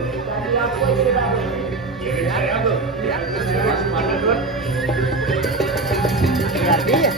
Jadi aku sudah Saya tuh. Ya. Mana tuh? Berarti ya.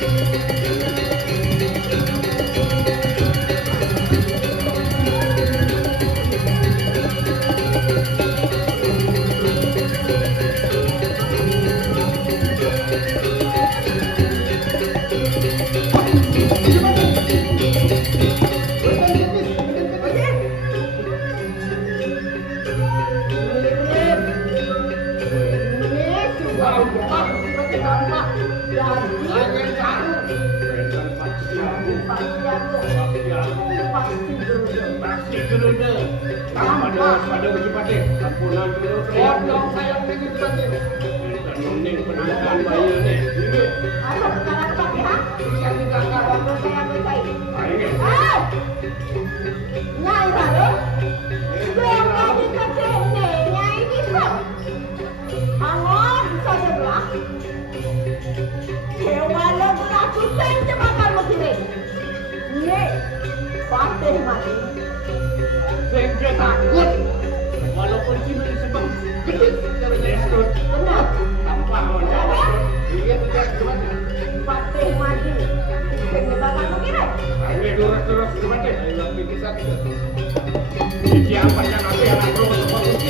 Pada uji pati, ampunan dulu. Dong saya ingin pati. Dan noning pendidikan bayi ini. Ada sekarang Pak ya? Bisa dikatakan. Kalau saya baik. Baik. Nyai baru. Belum lagi kecil nih, nyai bisa. Angon bisa sebelah. Dewa lagu aku senja bakal begini. Nih, patih mati. Saya takut. Walaupun cuma sebab gede secara gestur. Benar. Tanpa menjawab. Iya tidak gimana? Patih mati. Senja bakal begini. Ayo terus gimana? Ayo pikir satu. Siapa yang nanti anak rumah seperti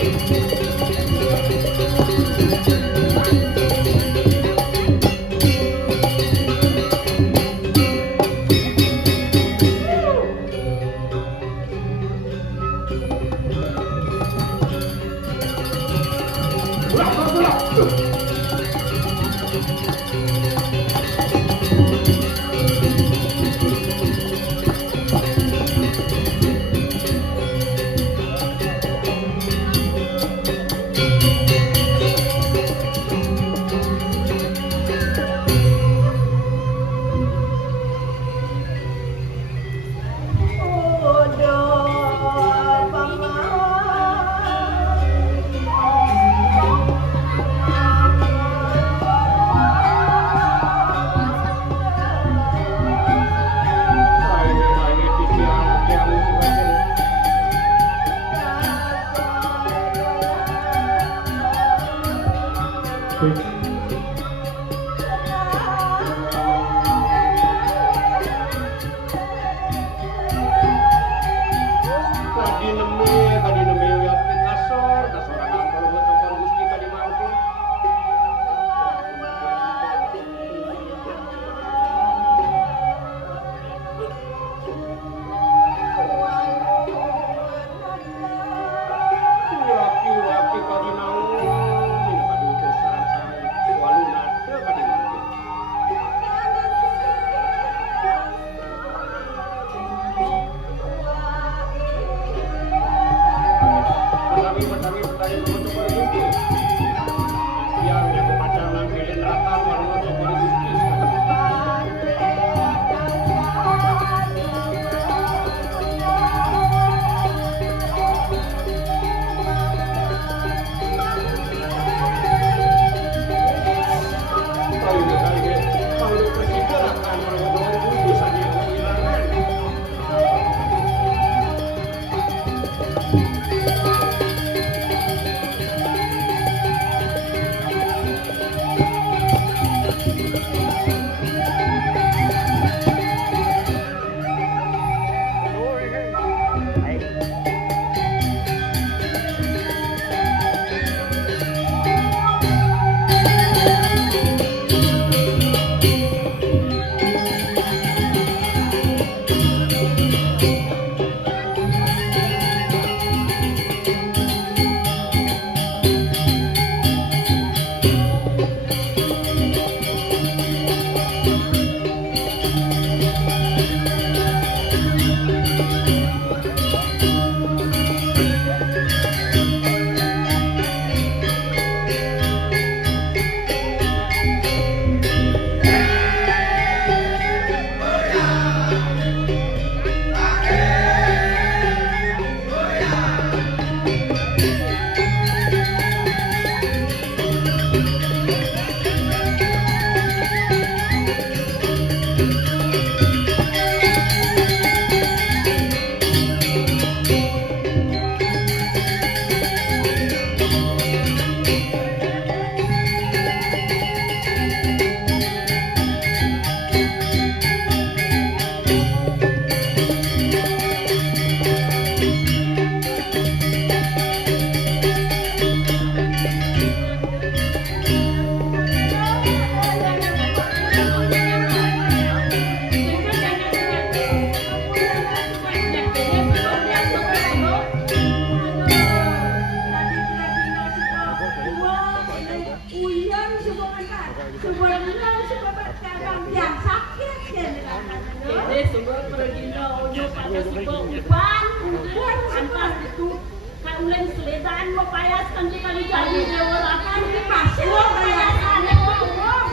dan mau payaskan di kali jadi dewarakan di pasir payaskan ngomong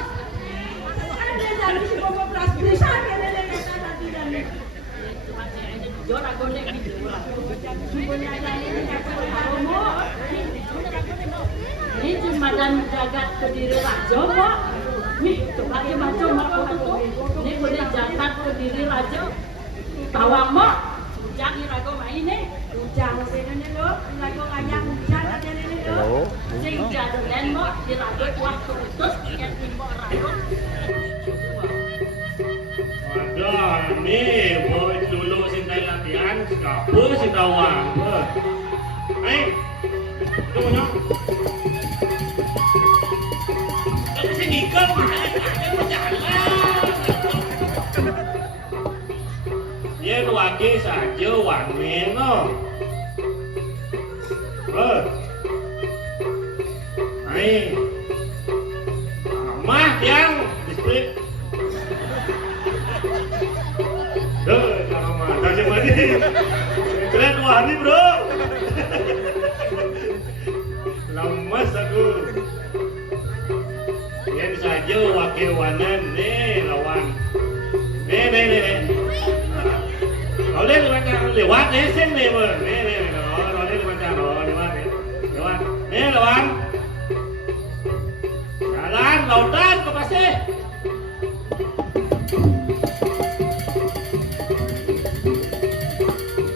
ada dari si bapak beras bisa kena kata tadi dan jora gonek gitu sumbernya ini kamu ini cuma dan jagat kediri raja kok nih coba dia baca mak ini boleh jagat kediri raja bawang mak jangan ragu main nih jangan sini lo ragu ayam jangan sini lo sing jangan dan mak diragu waktu terus yang timbo ragu ada nih boy dulu sintai latihan kapu sinta uang tunggu nyok kan sini ikan ada berjalan dia wagi saja wangi no mah yang distrik sama mah kasih mandi keren wani bro lemas aku yang saja wakil wanan nih lawan nih nó lên thì bạn liều quát đấy xem này mà nè nó lên thì bạn chàng nó lewat nè lawan jalan lautan ke pasir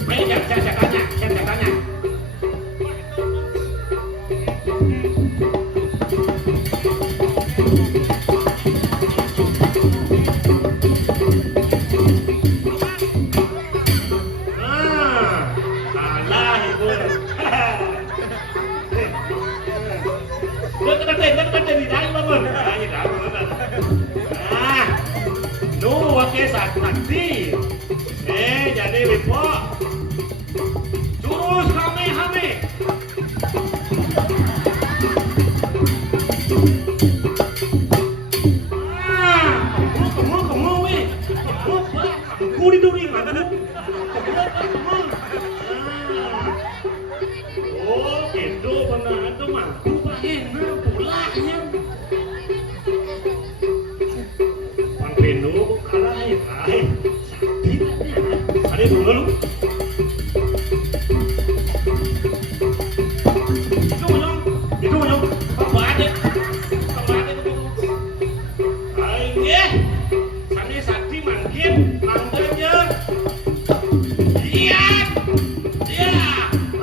mấy chàng tanya Sakti, jadi Wipo, jurus Kamehameha. Kamu, weh, kamu di duri mana? Oh, gitu benar itu mah. Enak pulangnya. Penu kalah ya, ada dulu lu. Itu nyong, apa ada itu. Ayo, sana sakti mungkin manggilnya. Iya,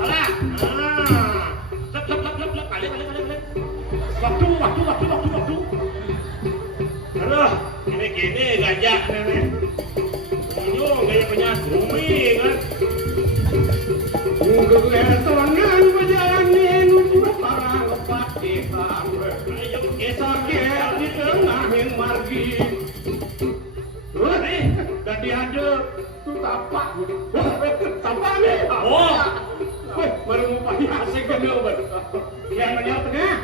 alah, lep, balik. Waktu. Aduh. Gini gajah nenek ujung kayak penyasumi kan ketongan berjalanin parang lepat di sampai ayo kesakit di tengahin margi nih tadi ada tuh tapak nih oh baru mau pakai asik kan yang banyak tengah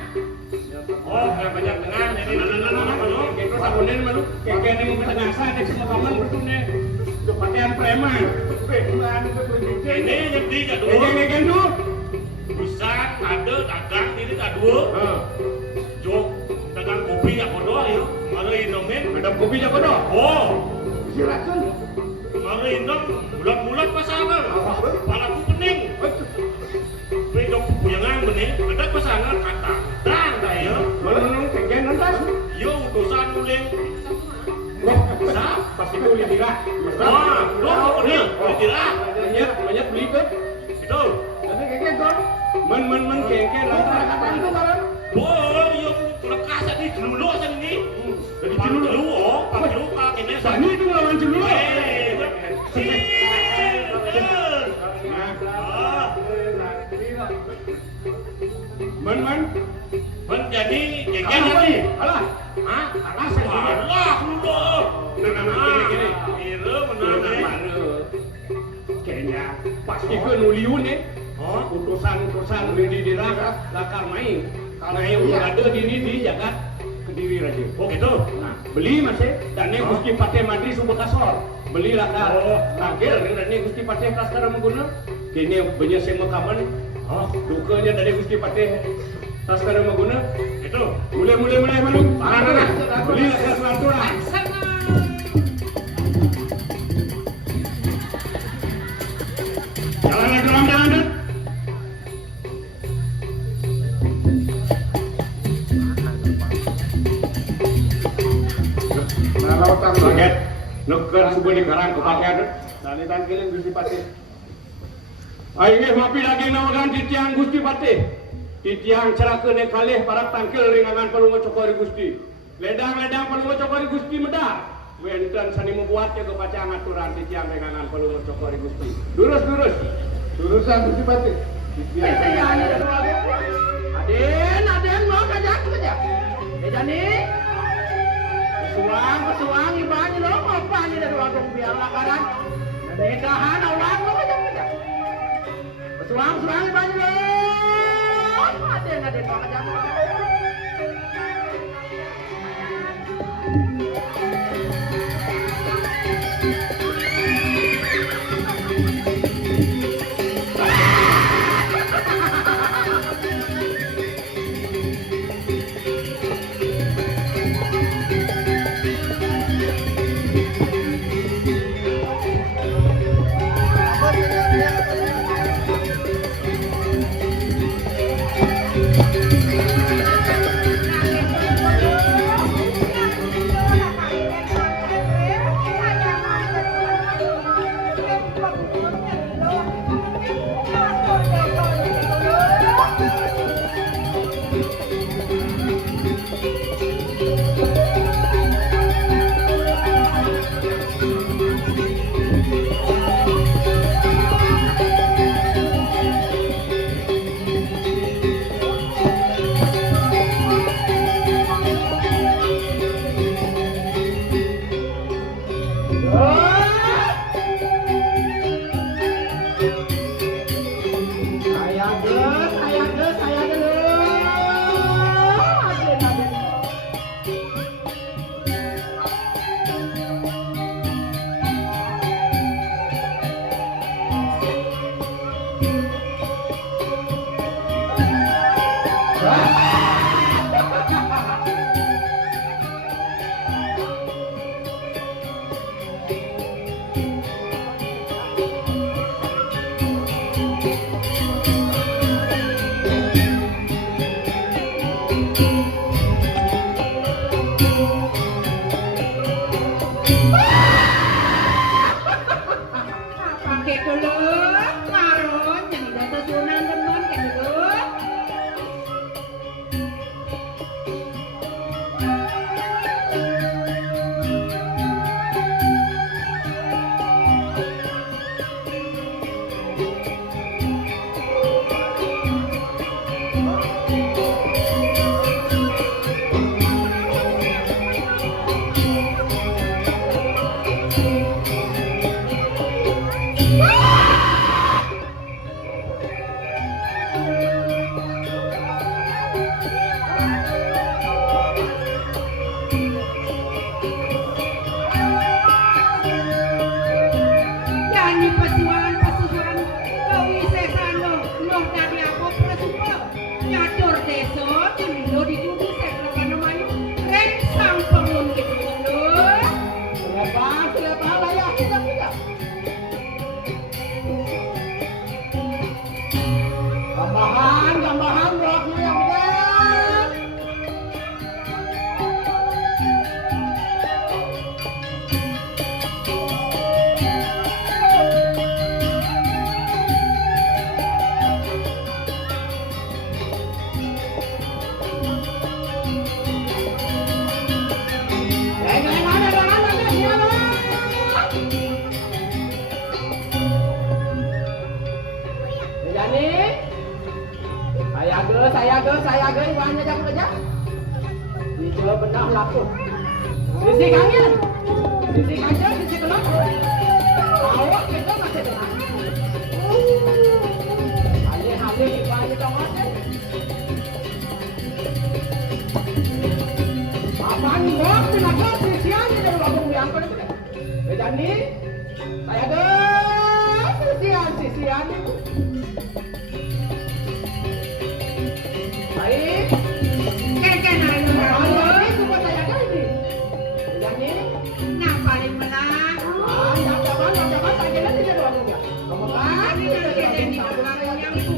oh yang banyak tengah ini itu sabunin malu kayak ini mau tengah saya semua kamu betul nih itu pakaian preman ini yang tiga dua yang dua bisa ada dagang ini tak dua jok dagang kopi ya kodoh ya malu indomin ada kopi ya kodoh oh silakan malu indom bulat pasangan palaku pening bedok puyangan bening ada pasangan kata dan ya malu pengen nonton yo utusan uling pasti itu lidirah lidirah banyak beli tuh itu tapi kayaknya tuh men kayaknya lantaran itu kan oh yang lekas tadi dulu sini jadi dulu pakai ini sani itu lawan dulu men jadi kayaknya tadi alah kayaknya pasti ke nuliun nih utusan di diraka lakar main karena yang udah ada di jagat Kediri raja oh gitu nah beli masih dan ini Gusti Patih Madri Subakasor beli lakar lagil dan ini Gusti Patih Praskara Mengguna kini banyak yang makaman Oh, dukanya dari Gusti Patih. Tas kada maguna. Itu, mulai malu. Parah. Beli sesuatu lah. Jalan. Lautan banget. Nuker subuh di karang kepakean. Salitan keliling Gusti Patih. Aing mapi lagi nawagan titiang Gusti Patih. Titiang cerakeun kalih para tangkil ringangan palungo cokori Gusti. Ledang palungo cokori Gusti medah. Wenten sani membuat ke baca ngaturan titiang ringangan palungo cokori Gusti. Lurus. Lurusan Gusti Patih. Titiang Aden mau kajak. Ejani. Pesuang ibanya lo apa ni dari warung biar lakaran. Nedahan awang lo kajak. Pesuang ibanya lo. Aden mau kajak. Saya ge iwannya jam kerja. Hijau bedah laku. Sisi kangen. Sisi kangen, sisi kelak. Awak kita masih tenang. Alih-alih iwannya tomat. Apaan ngok tenaga sisian dari wabung yang pada kita. Jadi saya ge sisian itu. Makin sampun yang ibu.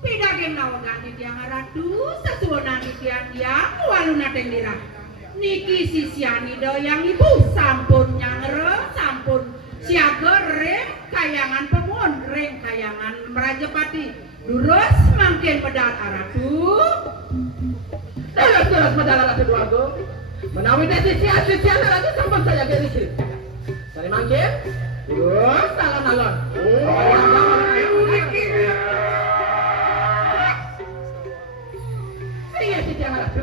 Pidagem nawagani tiang ratu sesuonan tiang yang waluna tendira. Niki sisiani doyang ibu sampun nyangre sampun siaga reng kayangan pemun reng kayangan merajapati durus mangkin pedal aratu. Terus medal ratu duago. Menawi sisian ratu sampun saya gerisi. Sari mangkin. Terus alon-alon. Iya sisian ratu.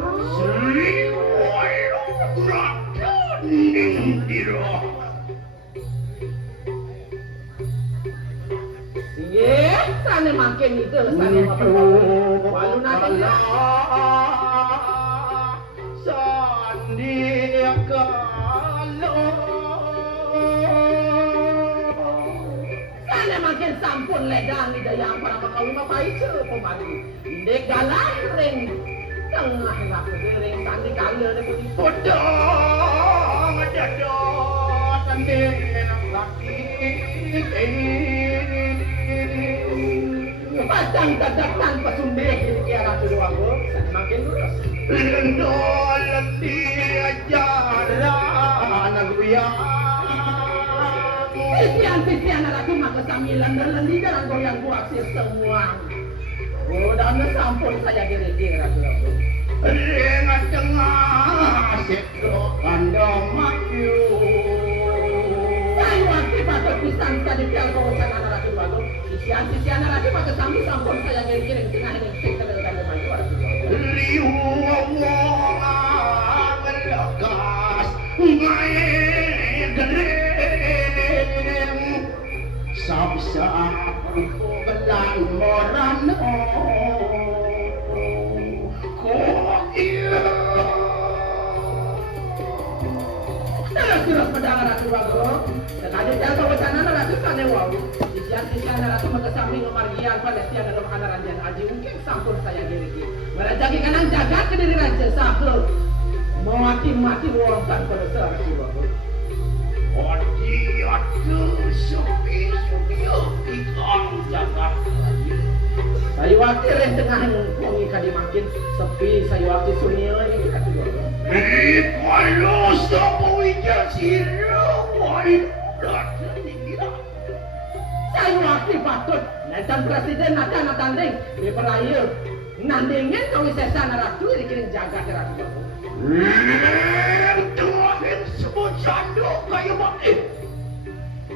Iya, sana makin itu sana walu nanti sandia kalau sana makin sampun ledang di dayang para pakau apa itu pemadu indek galah ring tengah laku ring sandi kala ni pun podong dadot sanding laki Padang dadak tanpa sumber di kira tu aku makin lurus. Lendol diajaran aluya. Sisian aku maka sambilan berlendi dalam goyang buaksir semua. Oh dan sampun saya kira-kira aku. Rengat tengah sekro kandang maju. Saya waktu patut pisang tadi pial kau sana aku aku. Sisian aku maka sampun saya kira-kira tengah ini sektor kandang maju aku. Liu wong melekas ngae gereng sabsa belan morano Terus pedang ratu bago. Sekali jatuh wacana ratu sana wow. Sisian ratu maka samping margian Palestina dalam adaran dan haji mungkin sampun saya gerigi. Merajaki kanang jaga ke diri raja sahlo. Mati orang tanpa dosa ratu bago. Odi atu sepi ikang jaga. Saya waktu yang tengah mengi kadi makin sepi saya waktu sunia ini kata bago. Kalau sapa wija sira wae ratane gila. Saya waktu patut nantan presiden nata tanding di peraya nandingin kau sesana ratu dikirim jaga ke ratu bago. Tuhan sebut sanduk kayu bakit.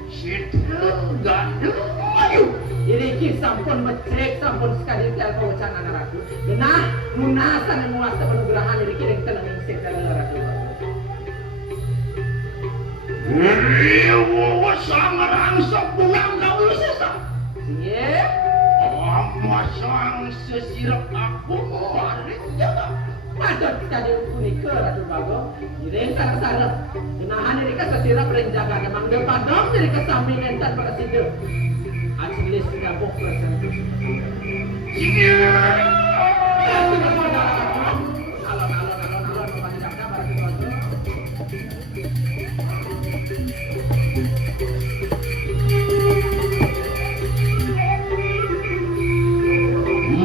Situ gandung ayu. Jadi sampun mecek sampun sekali tel pawacana ratu. Genah munasan yang muasa penugrahan dari kiring tenang insik dari ratu. Riwo sangarang sepulang kau sesa. Iya. Masang sesirap aku hari jaga. Patut tadi unik ke ratu bago. Kiring sarap-sarap. Genahan dari kesesirap renjaga memang depan dom dari kesamping entan pada situ. Acilis tidak fokus.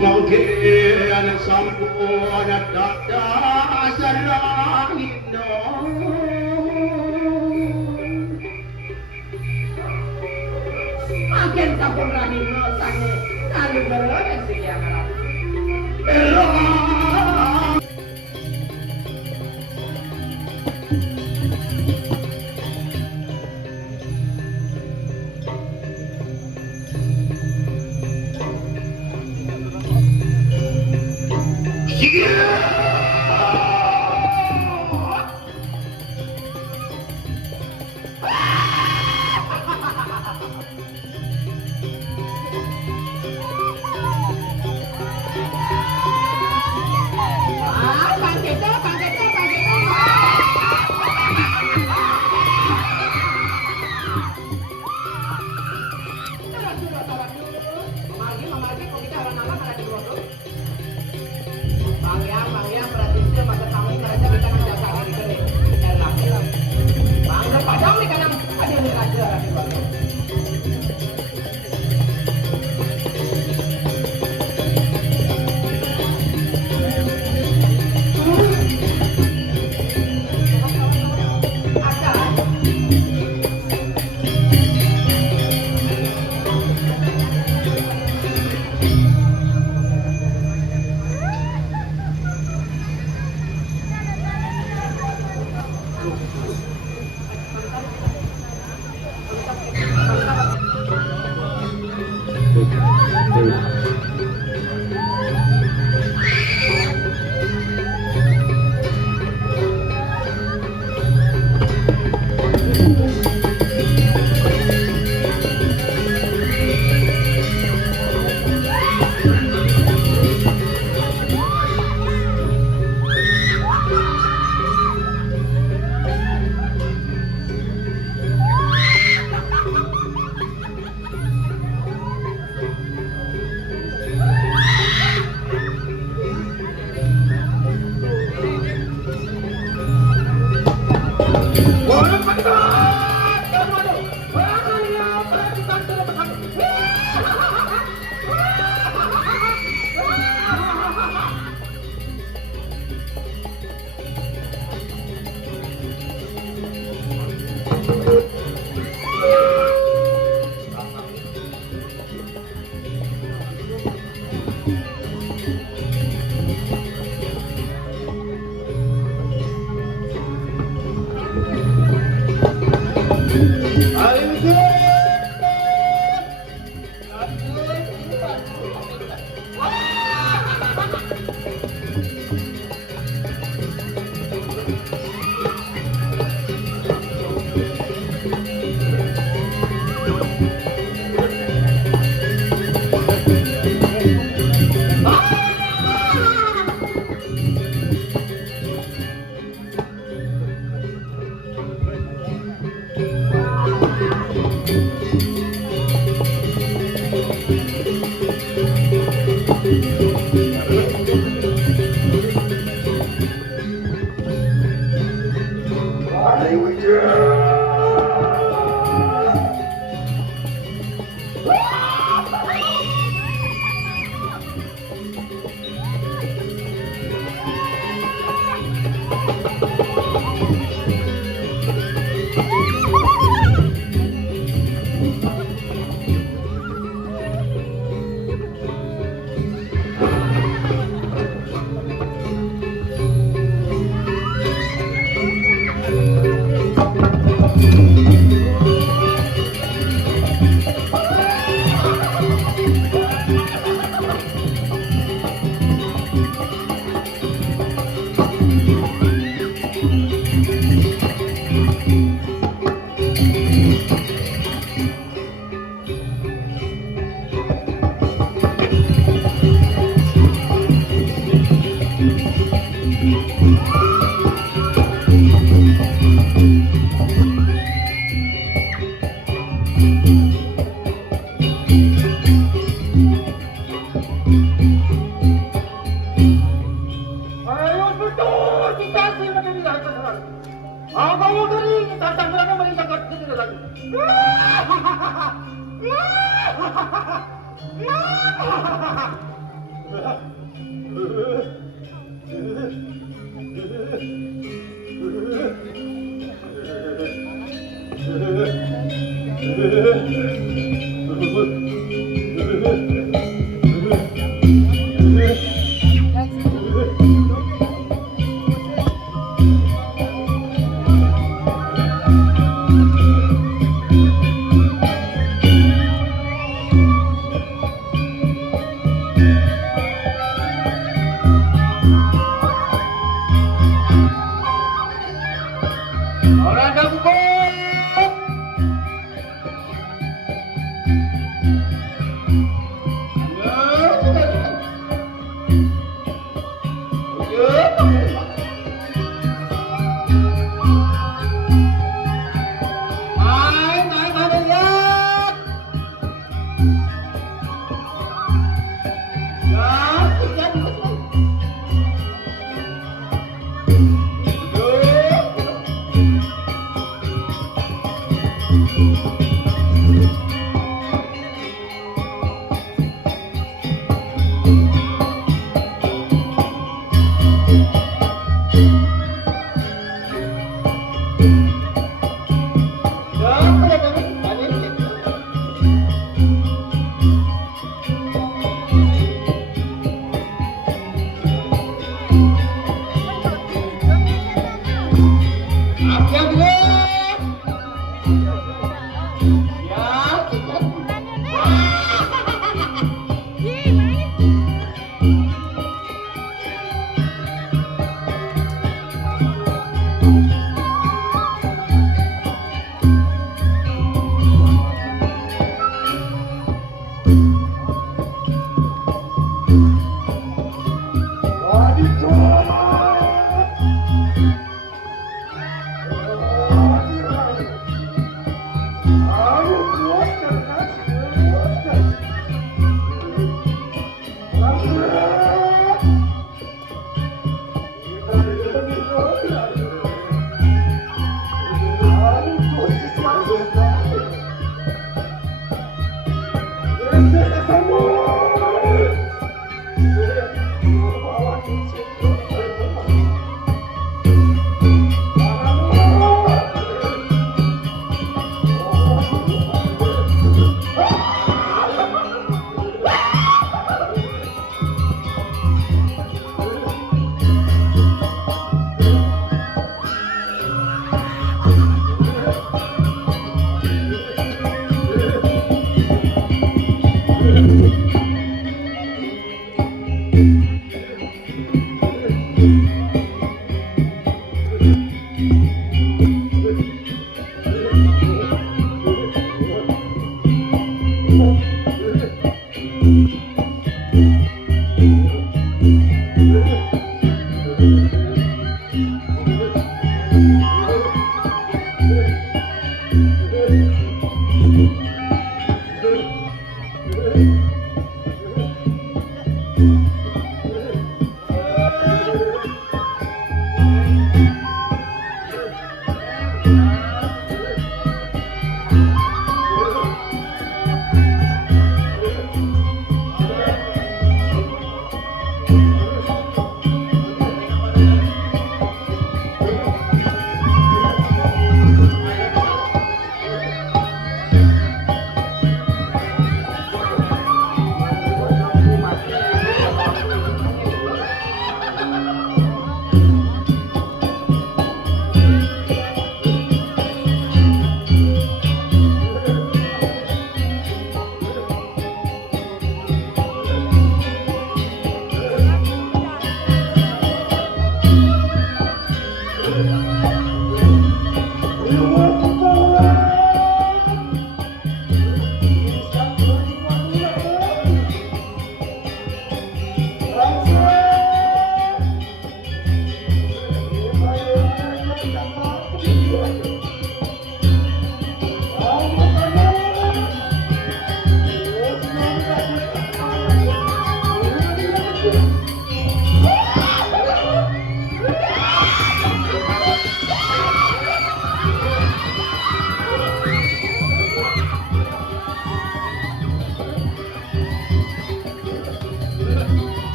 Mungkin sampun dada sarangin Makin sampun rahim sana kalau beroleh sekian ratu.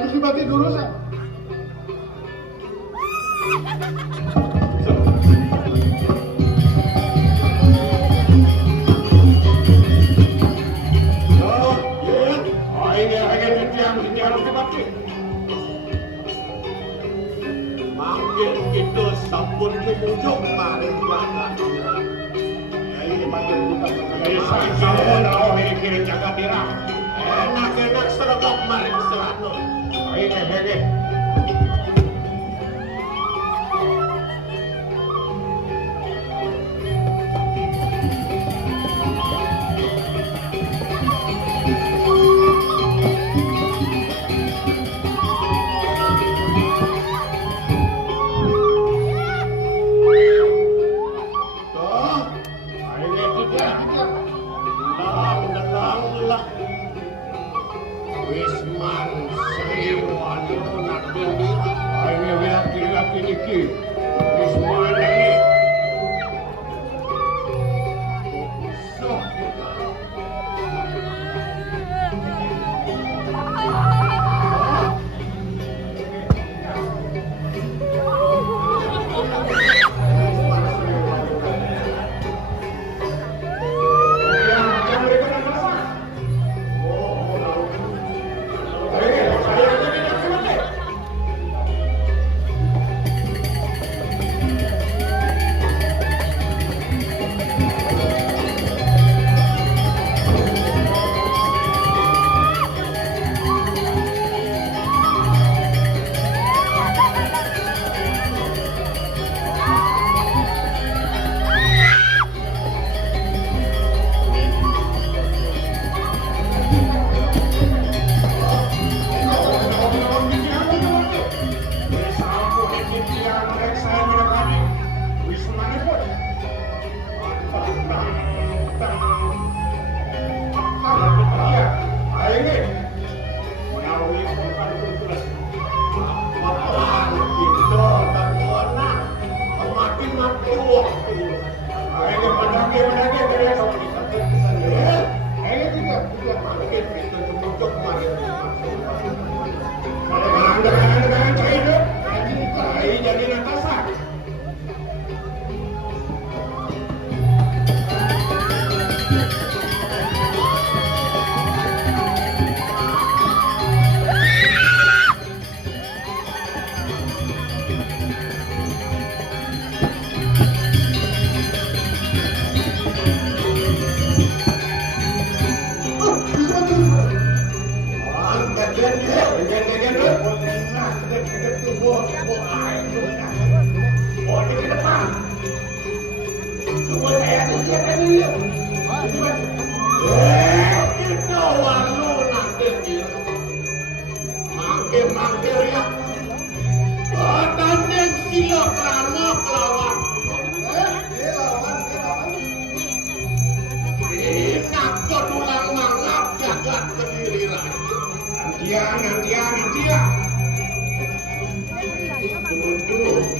antisipasi dulu saya. Mungkin kita sampun ujung maring jagat. Ini makin bukan Kira jagat dirah. Enak-enak sergap maring selano. Oke.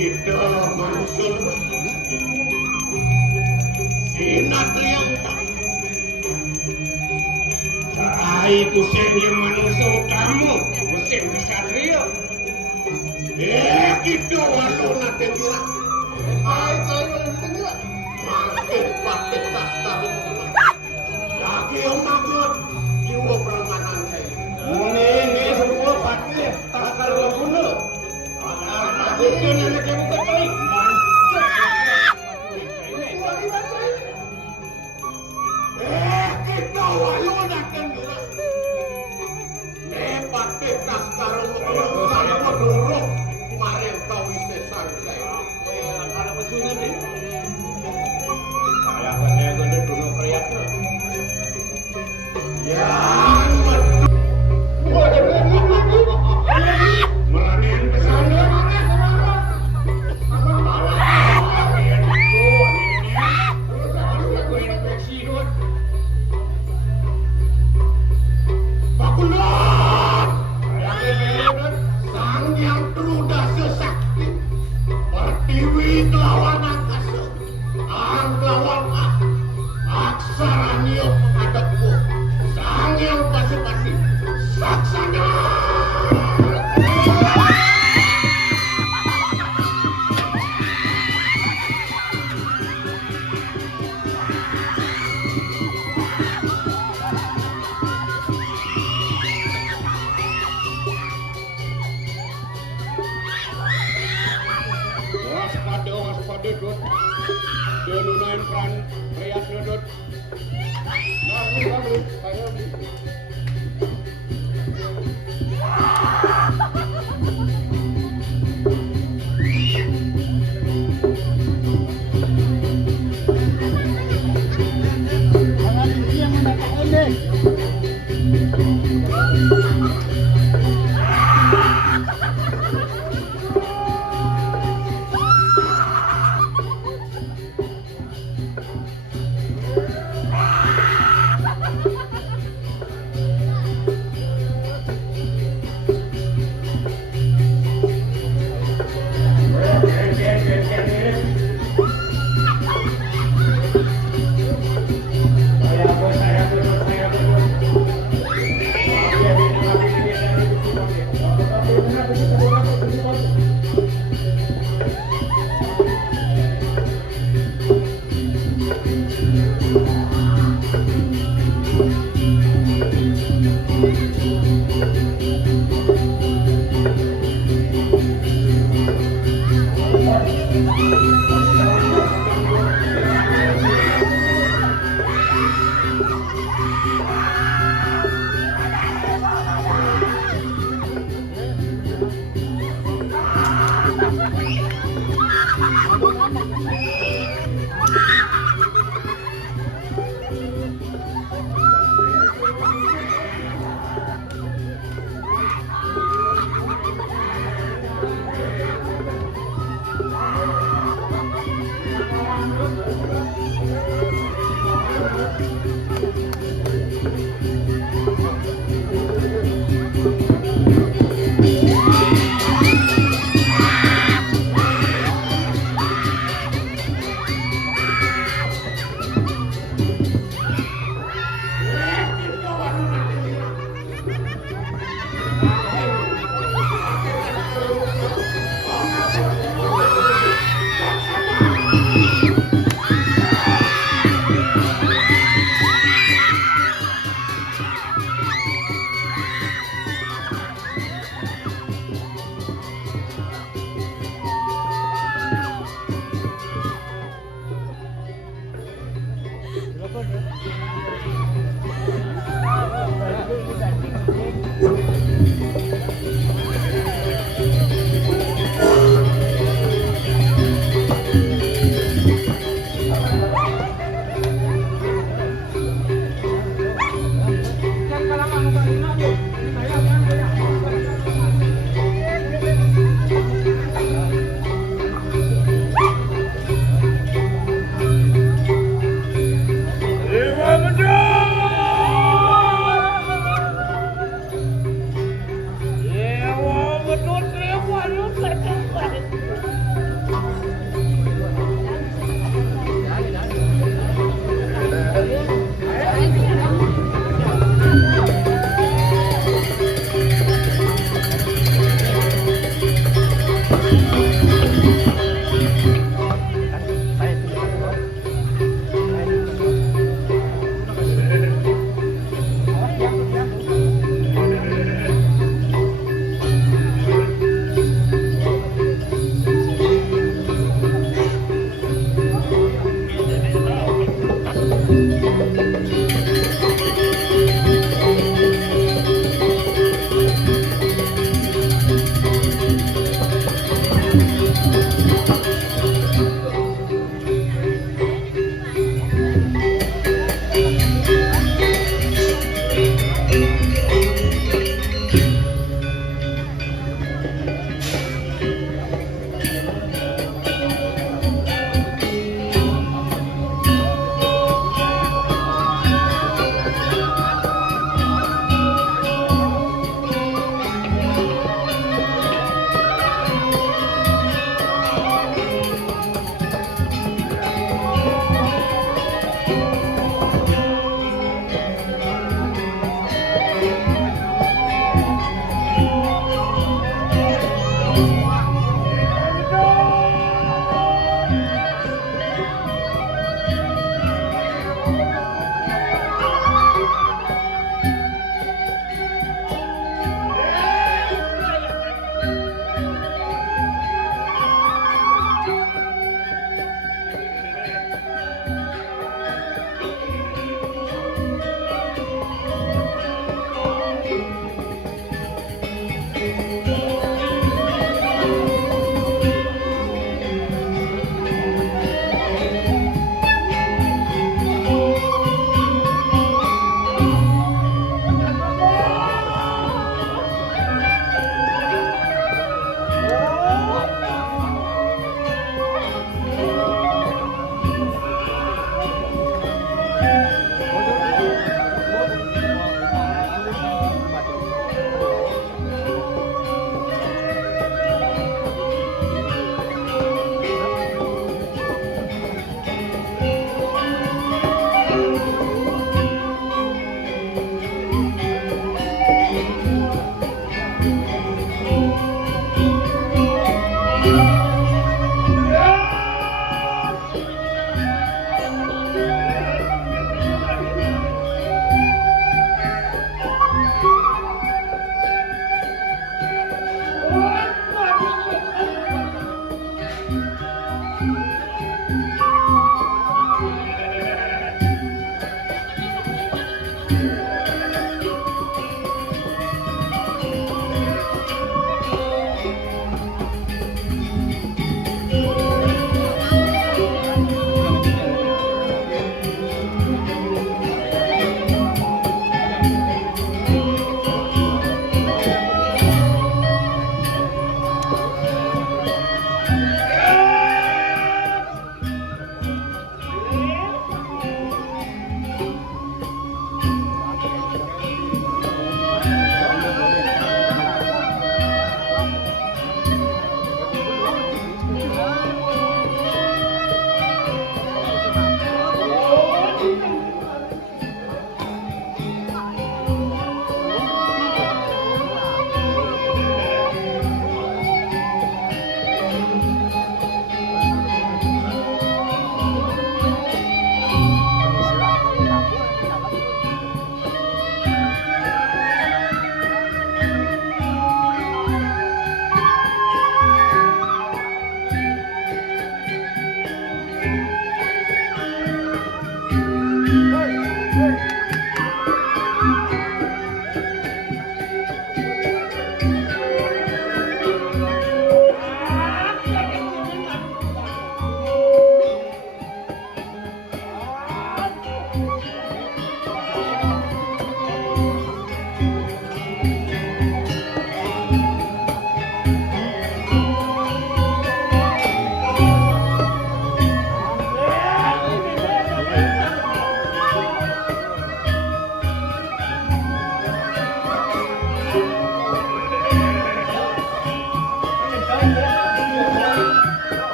Kita manusia sinatria Cahai kusen yang manusia kamu kusen kesatria kita waluna tenggira makin pakai tas taruh lagi yang makin jiwa peramanan saya ini semua pakai tas taruh guna bukan anak yang bukan baik. Kita waluna tenggira pakai tas taruh saya menurut kemarin kau sesan saya kalau besunya nih saya gede dulu kreatif ya meranin kesana padedut delunan peran rias dedut nah ini bagus saya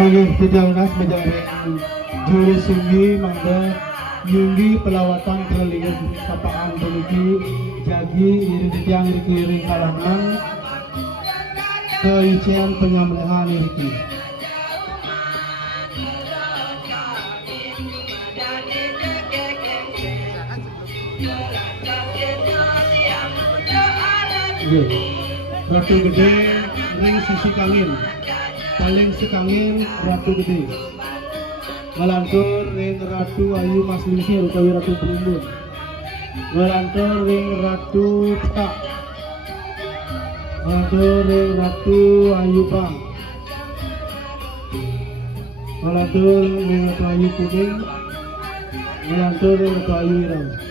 Oke, sejauh menjadi juri sunggi mangga nyunggi pelawatan keliling sapaan puniki jagi iri tiang iri kalangan keisian penyembelihan iri. Ratu gede ring sisi kangin paling sekangin ratu gede ngalantur ring ratu ayu mas lingsir utawi ratu perumbun ngalantur ring ratu petak ngalantur ring ratu ayu pang ngalantur ring ratu ayu kuning ngalantur ring ratu ayu irang.